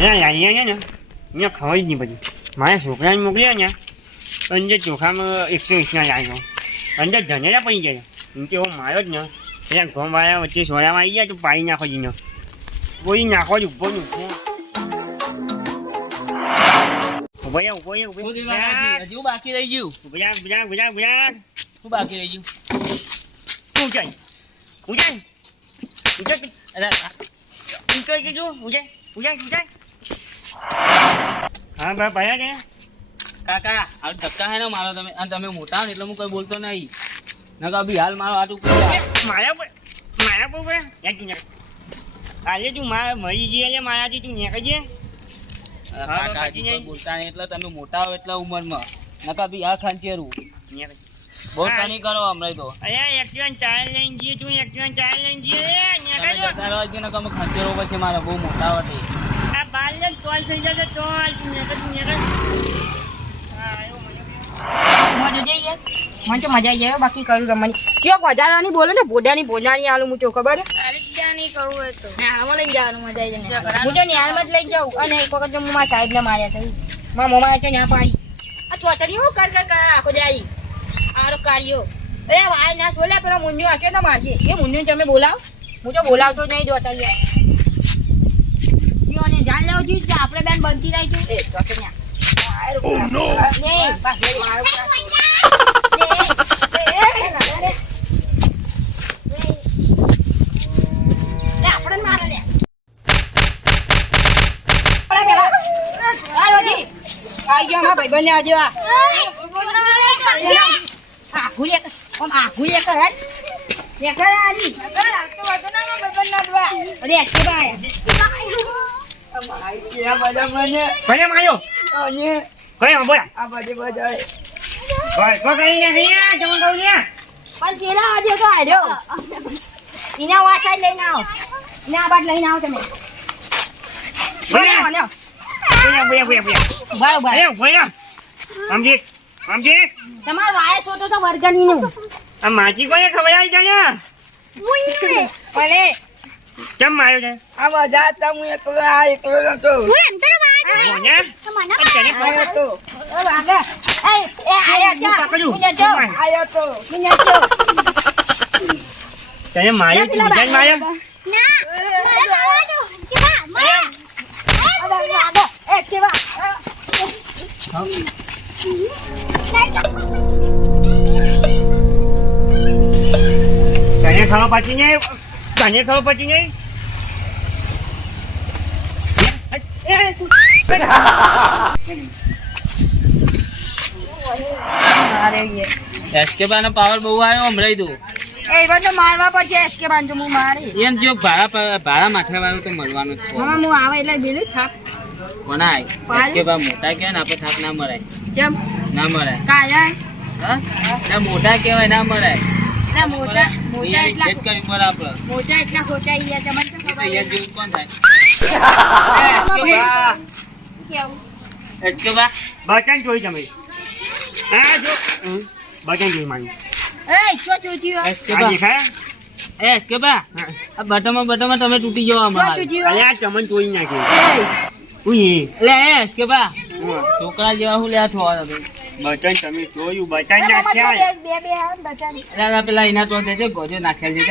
અહીંયા ને અહીંયા ખવાય જ નહીં બધું. મારા છોકરાને મોકલ્યા ને અંદર ચોખામાં એકસો વીસના લાગ્યો અંદર ધનેરા પડી ગયા. એમ કે હું માર્યો જ ને. ત્યાં ઘઉંવાળા વચ્ચે સોયામાં આવી ગયા તો પાડી નાખો જીનો કોઈ નાખો જ ઊભો ને ઊભો ઊભો ઊભો ઊભો? હજુ બાકી રહી ગયું? ઊભો યા, ઊભો યા, ઊભો યા, ઊભો યા. શું બાકી રહી ગયું? ઊંચાઈ ઊંચાઈ ઊંચાઈ હા ભાઈ ભયા કે? કાકા આ ધક્કા હે ને મારો તમે અને તમે મોટા હો ને એટલે હું કોઈ બોલતો નહીં. નકા બી હાલ મારો ઉપર માયા માયા પર બે યાર આજે તું મારા મરી જઈએ એટલે માયાથી તું નીકળી જે કાકા કોઈ બોલતા નહીં એટલે તમે મોટા હો એટલે ઉંમરમાં. નકા બી આ ખાંચેરું બહુ નહીં કરો હમણાં તો. અરે એકટીવાન ચાર લઈને જઈએ તું એકટીવાન ચાર લઈને જઈએ તમે નીકળી જો જતા રહો નકા ખાંચેરો પછી મારા બહુ મોટા થઈ જશે મજા આવી જાય બાકી કરું રમવાની. કયો વધારાની બોલો ને? ભોડાની ભોડાની આલું હું ચો ખબર નહીં કરવું હોય તો. લઈને જવાનું મજા આવી જાય હું તો ન્યાલમાં જ લઈ જાઉં. અને એક વખત તો હું મારા સાહેબને માર્યા મારા મમ્મા છે ના પાડી. આ ચોચડીઓ કર કર કર આખો જાય. આરો કાર્યો અરે વાય ના સોલ્યા પેલો મુંજો હશે તમારે મારશે. એ મુંજો તમે બોલાવ. હું તો બોલાવતો જ નહીં જોતા યાર ને કે આપણે બેન બનતી રહી છું એ તો કે ન્યા. Oh, બસ. લે, મારે લે. આપણે પેલા. હાલો જી. આઈ ગયા મારા ભાઈબંધને આજે આ. આઘું લે કર. લે કર, લે કર આજી. અરે, એકથી બાય. કો ના કઈ ના ને પણ પેલા આજે તો આવો. એના આ અરે તમારો માજી કોને ખબર આવી જાય ભલે. કેમ માર્યો છે આ મજા હતા હું એકલો આ એકલો નતો બોને તને ખબર આયો તો ઓ વાગે એ એ આયા હું જા પકડું. મુને જો આયો તો મુને જો તને માર્યો તું બીજાને માર્યો અરે વાગે એ કેવા તને ખબર પછી નહીં તને ખબર પછી નહીં એ, એ, મારે યે એસકે બાનો પાવર બહુ આવ્યો હમણાં તું એ તો મારવા પડશે એસકે બાંધો હું મારી. એમ જો ભાડા ભાડા માથે વાળું તો મળવાનું છે. હા હું આવે એટલે દિલું છાપ કોના પાડી. એસકે મોટા કહેવાય ને આપણે થાક ના મરાય. જેમ. ના મરાય. કાયા હા? મોટા કહેવાય ના મરાય. ના મોટા મોટા એટલા કરવી પડે આપણે મોટા એટલા ખોટા ઈ તમને તો ખબર છે. જેવું કોણ થાય કેવું? એસકે બા બટન જોઈ તમે હા જો. બટન જોઈ મારી. એ ચો ચૂચી એસકે આ બા દેખાય? એ એસકે બા. આ બટનમાં બટનમાં તમે તૂટી જાવ ચૂચી અરે આ ચમન જોઈ નાખી. ઉઈ. એટલે એ એસકે બા છોકરા જેવા હું લ્યા થવા તમે બટન તમે જોયું નાખ્યા બે પેલા એના તો ગોજો છે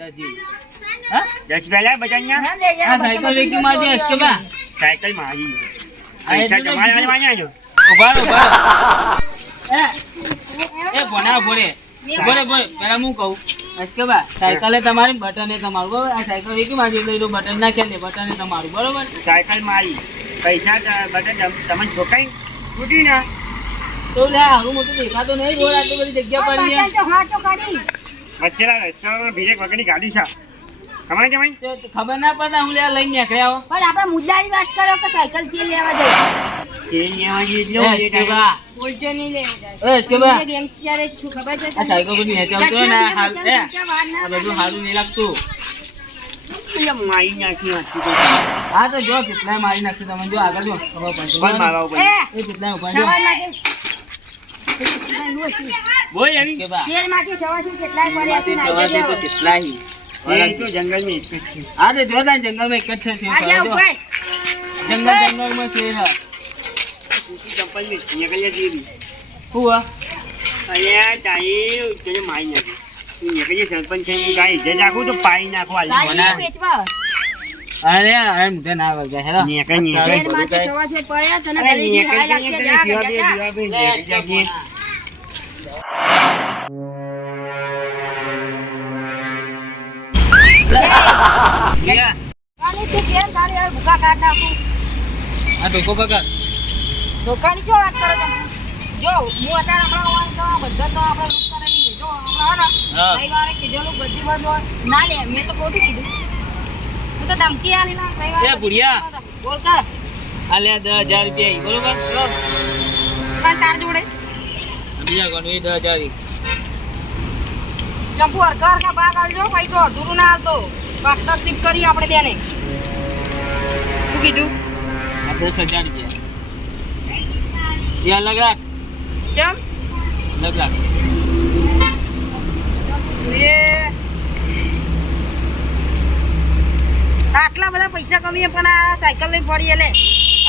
દસ. હા? દસ ના આ સાયકલ વેચી માં છે એસકે બા સાયકલ મારી પૈસા તમારે ઊભા ઊભા એ એ ભણા ભોરે ભોરે ભોરે પેલા હું કહું? એસકે બા સાયકલે તમારી બટન એ તમારું બરોબર? આ સાયકલ વેચી માં લઈ લો બટન નાખેલ ને બટન એ તમારું બરોબર? સાયકલ મારી પૈસા બટન તમે તમને ઠોકાઈ તૂટી ના. તો લે હારું મોટું દેખાતો નહીં બોલ આટલી બધી જગ્યા પડી વચ્ચેના ભીરેક વગરની ગાડી છે. જમાઈ ખબર ના પડતા હું લે લઈને નીકળ્યા પણ આપણે મુદ્દાની વાત કરો કે સાયકલ લેવા મારી નાખશે તમે જો આગળ જો. ખબર પડશે બોલ એવી તેલમાંથી સવારથી કેટલાય પડ્યા એમાંથી તો કેટલાય. એ તો જંગલની એક જ છે. હા તો જો જંગલમાં એક જ છે જો. જંગલ જંગલમાં છે હ. ચપ્પલની નીકળ્યા જેવી શું હ? અરે તેને નાખી નીકળીએ સરપંચ ગાય ઇજ્જત રાખું તો પાઈ નાખો. વેચવા અરે એમ મુઢે ના વળગે હેરો નીકળ, નીકળ. કઈ માથે છવા છે પડ્યા તને ગલી નીકળ, લાગશે જા હું અત્યારે હમણાં વાંચ બધા તો આપણે લૂંટ કરાવીએ જો હમણાં ને કીધેલું બધી બાજુ ના લે મેં તો ખોટું કીધું. તો ધમકી આલી ના એ બુડિયા બોલ કર. આલે 10000 રૂપિયા બરોબર? કાલ તાર જોડે. બીજા કોણ એ દસ ઈ. ચંપુ હરકાર કા ભાગ આલજો ભાઈ તો અધૂરું ના આવતો પાર્ટનરશિપ કરી આપણે બેને. શું કીધું? આ દસ હજાર રૂપિયા. એ લગ રાખ. ચમ? લગ રાખ એ આટલા બધા પૈસા કમીએ પણ આ સાયકલ લઈને ફરી એટલે.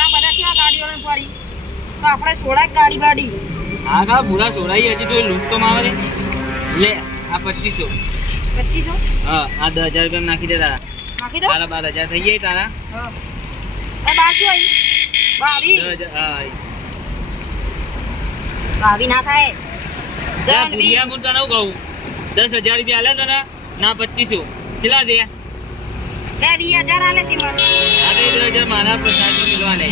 આ બધા ક્યાં ગાડીઓ લઈને ફરી? તો આપણે સોળાક ગાડી બાડી. હા કા ભૂરા સોરાઈ હજી તો લૂંટ તો મારે. લે આ પચીસો. પચીસો? હા આ દસ હજાર રૂપિયા નાખી દે તારા. નાખી દો. તારા બાર હજાર થઈ જાય તારા. હા. બાકી બાવી હજાર હા બાવી ના થાય. ભૂરિયા હું તને કહું. દસ હજાર રૂપિયા આલે તને ના પચીસો. કેટલા દે વીસ હજાર આલે તે મને મારા પચાસ કિલો આલે.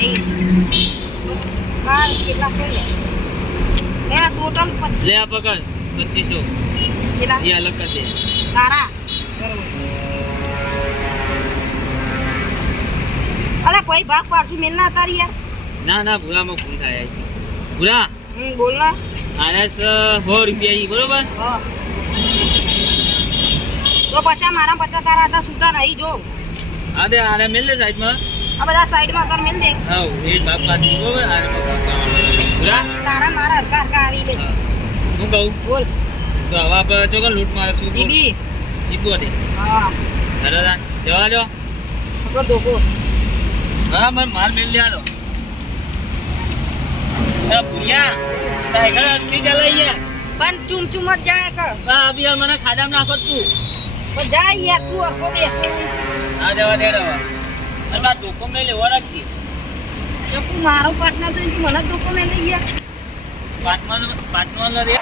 હા કેટલા લે? ટોટલ લે પકડ. પચીસો. કેટલા? એ અલગ કરી દે. તારા. અલે કોઈ ભાગ પાડશું મેલ ના તારી યાર. ના ના ભૂરામાં ભૂલ થાય ભૂરા. હમ બોલ ના. આના સો રૂપિયા ઈ બરોબર? હા. તો પચા મારા પચા તારા હતા સુતા નહીં જો. તે આને મેલ દે સાઈડમાં. આ બધા સાઈડમાં કર મિલ દે. હા એ ભાગ પાડી બરોબર? આને ભાગ પાડવાનો. ભૂરા તારા મારા હરકા હરકા આવી દે. હું. કહું? બોલ. તો હવે આપણે કે લૂટ મારે શું? દીદી જીપુ હતી હા તા જવા દો. આપણો દોકો હા મને માર મેલ દે આલો એ ભૂરિયા સાયકલ અટકી ચલાઈ યાર પણ ચૂમ ચૂમ જ જાય કર. હા અભી મને ખાડામાં નાખો તું. પણ જાય યાર તું હરકો બે ના જવા દે રવા. ટોકો મેં લેવા રાખી જો મારો પાર્ટનર તો તું મને ડોકો મેં લઈ ગયા પાટમાં પાટમાં રે.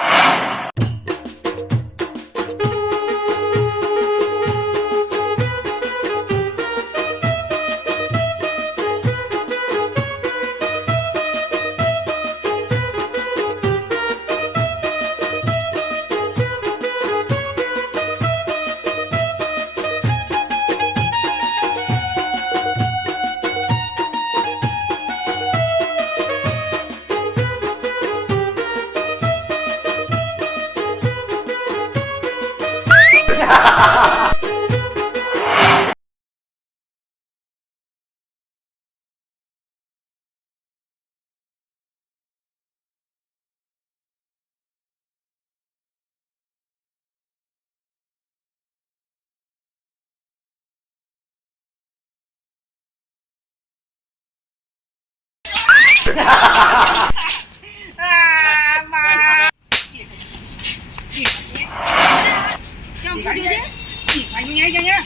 ચમ પૂછ્યું છે અહીં આઈ જા,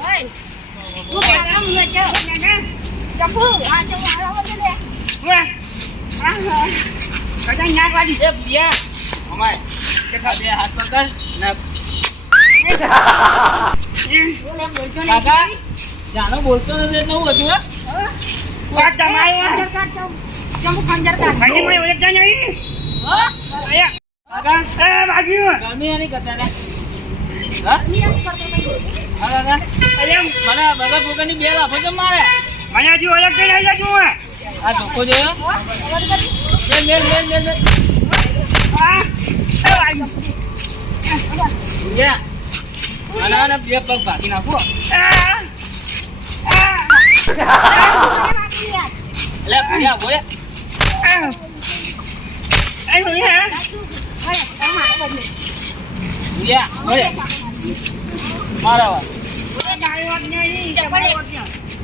ઓય તું કાકા મુએ છે ચંપુ આ ચમ આવો છે લે અહીંયા. વાહ. આહ. કદાચ નાક વાગી. એ ભૂરિયા અમાય આ બે હાથ પકડ ના બોલ એમ બોલજો ને કાકા જાનો બોલતો નથી એટલે હું હતું હા હા? વાત તમારી. ખંજર કાઢ ચમ ચંપુ ખંજર કાઢ ભાઈ, મને ઓળખતા નહીં. હા અહીંયા. કાકા એ, વાગ્યું. ગમે એની કરતા ને હા ની એમ કરતો નહીં. Kami ini katanya. મને બગા પોકાની બે લાફો કેમ મારે મને હજુ ઓળખતા નહીં હજુ તું. આ ધોકો જોયો હા? અવાજ કરી. મેલ મેલ મેલ મેલ મેલ આહ. એ, વાગ્યું. ભૂરિયા આના આના બે પગ ભાગી નાખો આહ. આહ. એટલે ભૂરિયા બોલે આહ. એ, ભૂમિયા. ઓય, તારા મારો બદલે. ભૂરિયા બોલે મારા વાત ઓય, તારી વાત નહીં. ચપ્પલ એક.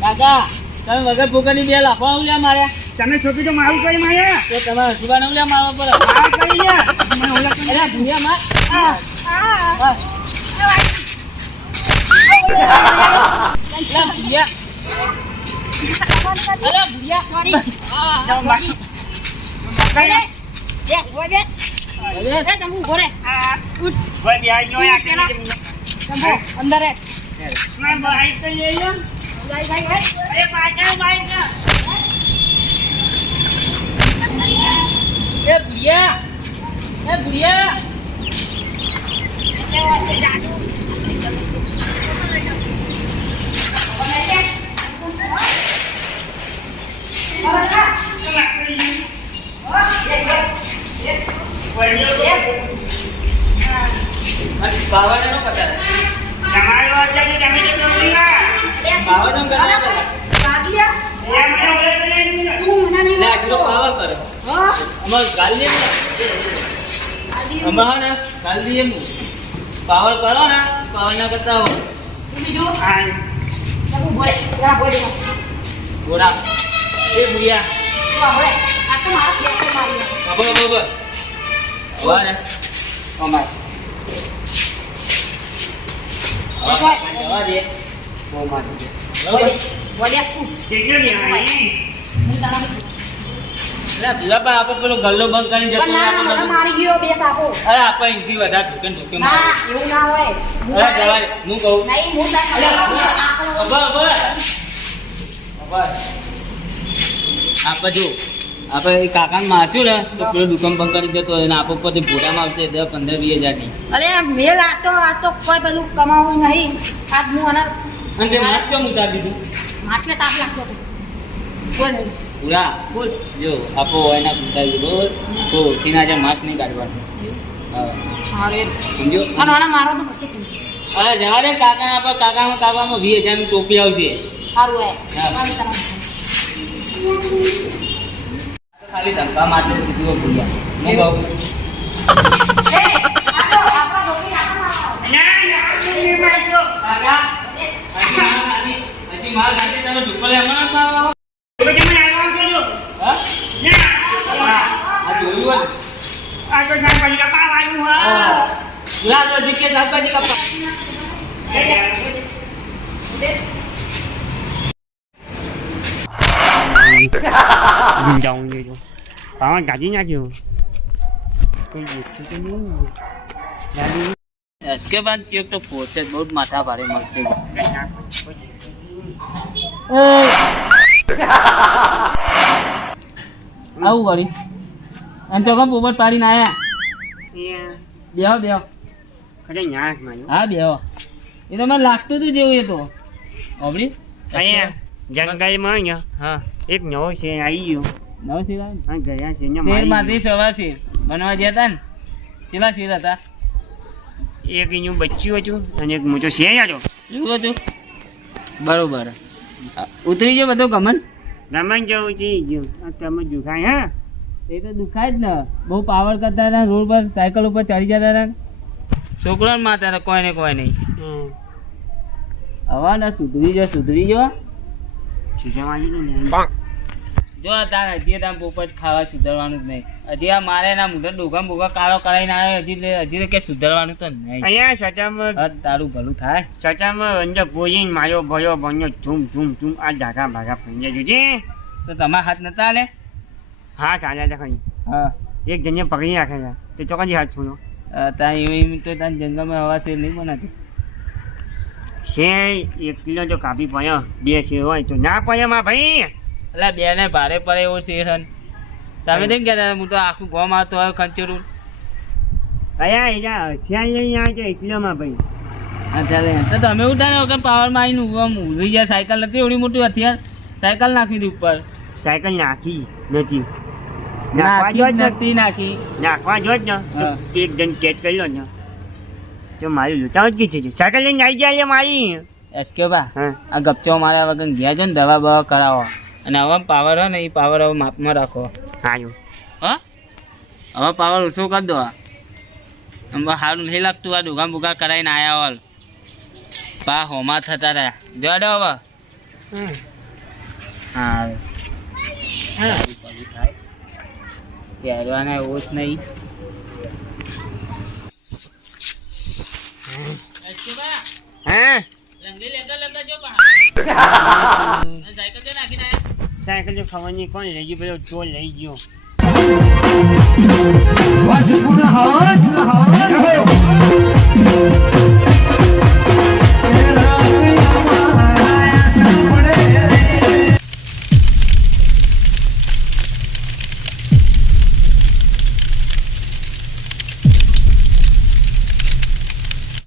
કાકા તમે વગર ભૂકાની બે લાફા ઉલ્યા માર્યા તમે છોકરી તો મારું કરી માર્યા તો તમારા હસુબાને ઉલ્યા મારવા પડે આ કરી લ્યા મને ઓલા કરી ભૂયા માર આ. હા. અલા, ભૂયા. અલા, ભૂયા. સોરી જાઓ બસ. અરે એ તંબુ ઊભો રે ઉઠ ભાઈ બેહાઈ ગયો, આ પેલા. તંબુ અંદર રે ના, ભાઈ તો લઈ લો. ભાઈ ભાઈ ભાઈ અરે પાછળ ભાઈ ના. એ ભૂયા. એ બાવાને નો કતારે. તમારી વાત છે કે તમે તો છોકરી ના. બાવાને કતારે. એ મને ઓલા કરી દીધું. તું મને નહીં લે, આ કીધો પાવર કરે. ને. પાવર ને કરતા હો બીજું બોલ ઘોડા એ ભૂયા આ તો મારા મારી. બોલ બરોબર હું તને એટલે ભૂલા આપણે પેલો ગલ્લો બંધ કરીને જતો પણ ના ના, મને રહ્યો. મારી ગયો બે તાપો અરે આપણે વધારે ઢોકે ઢોકે ના એવું ના હોય. હું અરે જવા હું કહું. નહીં હું તારે અબર અબર અબર આપણે જો આપણે એ કાકાને મારશું ને તો પેલો દુકાન બંધ કરી દેતો અને આપો ઉપરથી ભોડામાં આવશે દસ પંદર વીસ હજારની. અરે મેલ આ તો આ તો કોઈ પેલું કમાવું નહીં. આજ હું આને અને માસ કેમ ઉતારી દીધું? માછલે તાપ લાગતો બોલ. પૂરા બોલ. જો આપો એના ઉતારી બોલ. તો ઉઠીને આજે માસ નહીં કાઢવાનું. હા. સમજો અને આના મારો તો પછી તું અરે જવા દે કાકા આપણે કાકામાં કાકામાં વીસ હજારની ટોપી આવશે. સારું હોય હા. ખાલી ધંધા માટે કીધું ભૂલ્યા હું કહું એ આ તો આપણા ડોકી નાખો ના, ના, નહીં મારજો. કાકા હજી માર ખાધી હજી માર ખાધી તમે ઢોકળે હમણાં જ મારવા આવો? તો તમે આગળ કરો. હા? ના, આ જોયું હોય ને? આ તો શાકભાજી કપાવ આવ્યું હા. લા, તો જીકે શાકભાજી કપા. જાઉં જોજો પાવા ગાજી નાખ્યો કોઈ દેખતું તો નહીં. ગાડી इसके बाद चेक तो फोर्सेस बहुत माथा भारे મળશે આવું વળી અને તો કમ પોપટ પાડીને આયા બેહો બેહો ખરે ન્યાસ માર્યો હા બેહો એ તો મને લાગતું હતું જેવું એ તો ઓબડી અહીંયા જંગલમાં અહીંયા હા એક નવો શેર આવી ગયો નવ શેર આવે ગયા છે શેર મારી માંથી સવાર શેર બનવા ગયા હતા ને? કેટલા શેર હતા? એક બચ્ચું હતું અને એક મૂચો એવું હતું. બરોબર. ઉતરી ગયો બધો ગમન? ગમન જવું છે ગયું. આ તમે દુખાય હા? એ તો દુખાય જ ને. બહુ પાવર કરતા હતા રોડ પર સાયકલ ઉપર ચડી જતા હતા છોકરાને માતા હતા કોઈ ને કોઈ નહીં. હવા ના સુધરી જો સુધરી જો આવ્યું ને? જો તાર હજી તાર પોપટ ખાવા સુધરવાનું જ નહીં. હજી આ મારે ના મુઢા ડોગા બોગા કાળો કરાવીને આવે હજી હજી કે સુધરવાનું તો નહીં. અહીંયા સચામાં તારું ભલું થાય. સચામાં અંદર પોઈને માયો ભયો બન્યો ઝૂમ ઝૂમ ઝૂમ આ ધાગા ભાગા ફરી જોજે તો તમારા હાથ નતા લે હા ચાલ્યા હતા ખરી હા. એક જણને પકડી રાખે છે. તે ચોકાજી હાથ છોડ્યો ત્યાં એવી તો ત્યાં જંગલમાં હવા શેર નહીં બનાતી? શેર એક કિલો જો કાપી પડ્યો બે શેર હોય તો ના પડ્યો માં ભાઈ. એટલે બે ને ભારે પડે એવો શેર તમે નહીં કહેતા હું તો આખું ગોમ આવતો હોય ખંચેરું અહીંયા અહીંયા હથિયાર અહીંયા છે એક કિલોમાં ભાઈ. અચ્છા લે તો તમે ઉઠાને વગર આવીને ઊભા ઊભી ગયા. સાયકલ નથી એવડી મોટી હથિયાર. સાયકલ નાખી હતી ઉપર. સાયકલ નાખી નથી. નાખવા નથી નાખી. નાખવા જો જ ને એક જણ કેચ કરી લો ને. તો મારી લૂંટાવ જ કીધી સાયકલ લઈને આવી ગયા મારી. એસકે બા આ ગપચો મારા વગર ગયા છે ને દવા બવા કરાવો. અને હવે પાવર હોય ને એ પાવર હવે માપમાં રાખો. સારું હા? હવે પાવર ઓછો કરી દો સારું નહીં લાગતું આ ડુગા બુકા કરાવીને આયા હોલ. પા હોમા થતા રહ્યા. જોડે હવે. હા. પહેરવાના એવું જ નહીં. હા. લંગડી લેતા લેતા જો બહાર સાયકલ તો નાખીને સાયકલ જો ખબર નહીં કોણ લઈ ગયું? પેલો ચોર લઈ ગયો. વાસી પૂર્ણ હાથ હાથ